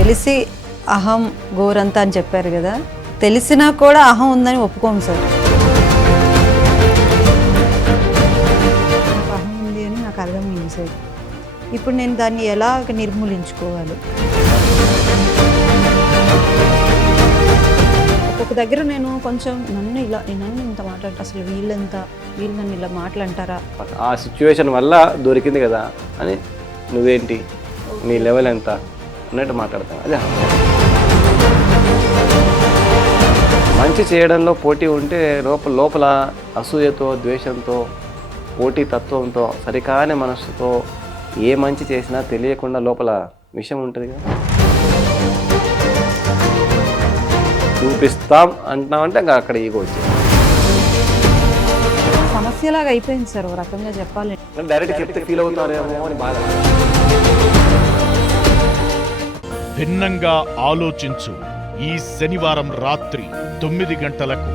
తెలిసి అహం గోరంత అని చెప్పారు కదా. తెలిసినా కూడా అహం ఉందని ఒప్పుకోము సార్. నాకు అహం ఉంది అని నాకు అర్థమైంది సార్. ఇప్పుడు నేను దాన్ని ఎలా నిర్మూలించుకోవాలి? ఒక్కొక్క దగ్గర నేను కొంచెం నన్ను ఇలా నన్ను ఇంత మాట్లాడతా అసలు వీళ్ళంత వీళ్ళు నన్ను ఇలా మాట్లాంటారా ఆ సిచ్యువేషన్ వల్ల దొరికింది కదా అని నువ్వేంటి? నీ లెవెల్ ఎంత? అన్నట్టు మాట్లాడతాను అదే. మంచి చేయడంలో పోటీ ఉంటే లోపల లోపల అసూయతో ద్వేషంతో పోటీ తత్వంతో సరికాని మనసుతో ఏ మంచి చేసినా తెలియకుండా లోపల విషయం ఉంటుంది కదా చూపిస్తాం అంటున్నామంటే ఇంకా అక్కడ ఈగో వచ్చింది సమస్యలాగా అయిపోయింది సార్ ఒక రకంగా చెప్పాలి డైరెక్ట్ చెప్తే ఫీల్ అవుతారేమో అని బాధ. భిన్నంగా ఆలోచించు. ఈ శనివారం రాత్రి తొమ్మిది గంటలకు.